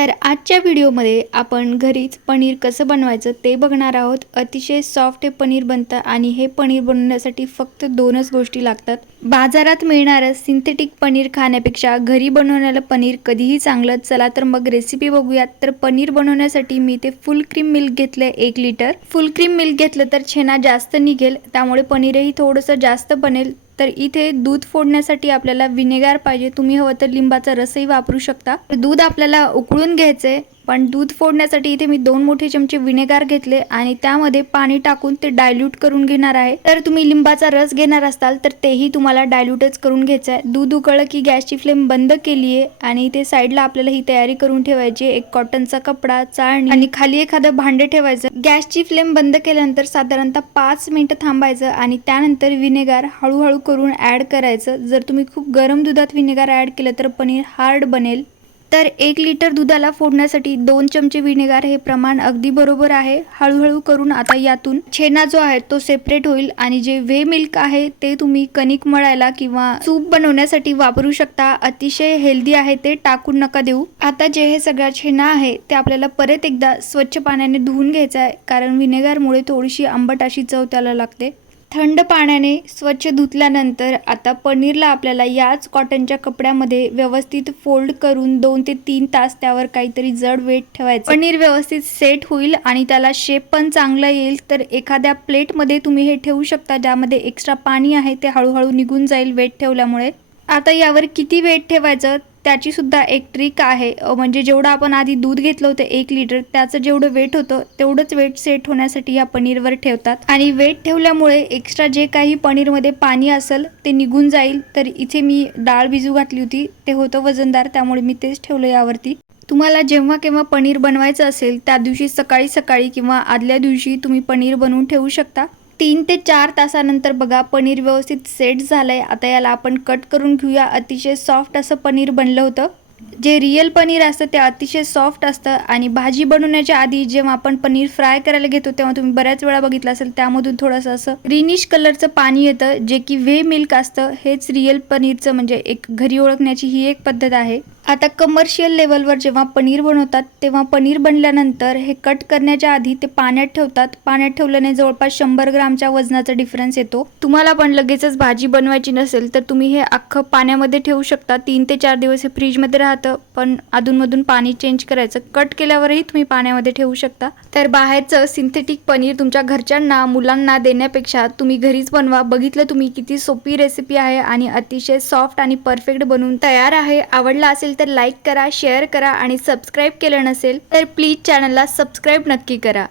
तर आजच्या व्हिडिओमध्ये आपण घरीच पनीर कसं बनवायचं ते बघणार आहोत. अतिशय सॉफ्ट हे पनीर बनतं आणि हे पनीर बनवण्यासाठी फक्त दोनच गोष्टी लागतात. बाजारात मिळणारं सिंथेटिक पनीर खाण्यापेक्षा घरी बनवलेलं पनीर कधीही चांगलं. चला तर मग रेसिपी बघूयात. तर पनीर बनवण्यासाठी मी ते फुल क्रीम मिल्क घेतलं एक लिटर फुल क्रीम मिल्क घेतलं तर छेना जास्त निघेल. त्यामुळे पनीरही थोडंसं जास्त बनेल. तर इथे दूध फोडण्यासाठी आपल्याला विनेगार पाहिजे. तुम्ही हवं तर लिंबाचा रसही वापरू शकता. दूध आपल्याला उकळून घ्यायचंय. पण दूध फोडण्यासाठी इथे मी दोन मोठे चमचे विनेगार घेतले आणि त्यामध्ये पाणी टाकून ते डायल्यूट करून घेणार आहे. तर तुम्ही लिंबाचा रस घेणार असाल तर तेही तुम्हाला डायल्यूटच करून घ्यायचं आहे. दूध उकळलं की गॅसची फ्लेम बंद केली आहे आणि इथे साईडला आपल्याला ही तयारी करून ठेवायची एक कॉटनचा कपडा चाळणी आणि खाली एखादं भांडे ठेवायचं. गॅसची फ्लेम बंद केल्यानंतर साधारणतः पाच मिनिटं थांबायचं आणि त्यानंतर विनेगार हळूहळू करून ॲड करायचं. जर तुम्ही खूप गरम दुधात विनेगार ॲड केलं तर पनीर हार्ड बनेल. तर एक लिटर दुधाला फोडण्यासाठी दोन चमचे विनेगार हे प्रमाण अगदी बरोबर आहे. हळूहळू करून आता यातून छेना जो आहे तो सेपरेट होईल आणि जे व्हे मिल्क आहे ते तुम्ही कणिक मळायला किंवा सूप बनवण्यासाठी वापरू शकता. अतिशय हेल्दी आहे ते टाकून नका देऊ. आता जे हे सगळा छेना आहे ते आपल्याला परत एकदा स्वच्छ पाण्याने धुवून घ्यायचं आहे. कारण विनेगारमुळे थोडीशी आंबट अशी चव त्याला लागते. थंड पाण्याने स्वच्छ धुतल्यानंतर आता पनीरला आपल्याला याच कॉटनच्या कपड्यामध्ये व्यवस्थित फोल्ड करून दोन ते तीन तास त्यावर काहीतरी जड वेट ठेवायचं. पनीर व्यवस्थित सेट होईल आणि त्याला शेप पण चांगला येईल. तर एखाद्या प्लेटमध्ये तुम्ही हे ठेवू शकता ज्यामध्ये एक्स्ट्रा पाणी आहे ते हळूहळू निघून जाईल वेट ठेवल्यामुळे. आता यावर किती वेट ठेवायचं? त्याची सुद्धा एक ट्रिक आहे. म्हणजे जेवढं आपण आधी दूध घेतलं होतं एक लिटर त्याचं जेवढं वेट होतं तेवढंच वेट सेट होण्यासाठी या पनीरवर ठेवतात. आणि वेट ठेवल्यामुळे एक्स्ट्रा जे काही पनीरमध्ये पाणी असेल ते निघून जाईल. तर इथे मी डाळ भिजू घातली होती. ते होतं वजनदार त्यामुळे मी तेच ठेवलं यावरती. तुम्हाला जेव्हा केव्हा पनीर बनवायचं असेल त्या दिवशी सकाळी सकाळी किंवा आदल्या दिवशी तुम्ही पनीर बनवून ठेवू शकता. तीन ते चार तासानंतर बघा पनीर व्यवस्थित सेट झालंय. आता याला आपण कट करून घेऊया. अतिशय सॉफ्ट असं पनीर बनलं होतं. जे रिअल पनीर असतं ते अतिशय सॉफ्ट असतं. आणि भाजी बनवण्याच्या आधी जेव्हा आपण पनीर फ्राय करायला घेतो तेव्हा तुम्ही बऱ्याच वेळा बघितलं असेल त्यामधून थोडंसं असं ग्रीनिश कलरचं पाणी येतं जे की व्हे मिल्क असतं. हेच रिअल पनीरचं म्हणजे एक घरी ओळखण्याची ही एक पद्धत आहे. आता कमर्शियल लेवलवर जेव्हा पनीर बनवतात तेव्हा पनीर बनल्यानंतर हे कट करण्याच्या आधी ते पाण्यात ठेवतात. पाण्यात ठेवल्याने जवळपास शंभर ग्रामच्या वजनाचा डिफरन्स येतो. तुम्हाला पण लगेचच भाजी बनवायची नसेल तर तुम्ही हे अख्खं पाण्यामध्ये ठेवू शकता. तीन ते चार दिवस हे फ्रीजमध्ये राहतं पण अधूनमधून पाणी चेंज करायचं. कट केल्यावरही तुम्ही पाण्यामध्ये ठेवू शकता. तर बाहेरचं सिंथेटिक पनीर तुमच्या घरच्यांना मुलांना देण्यापेक्षा तुम्ही घरीच बनवा. बघितलं तुम्ही किती सोपी रेसिपी आहे आणि अतिशय सॉफ्ट आणि परफेक्ट बनवून तयार आहे. आवडला असेल तर लाईक करा शेअर करा आणि सबस्क्राईब केलं नसेल तर प्लीज चॅनलला सबस्क्राईब नक्की करा.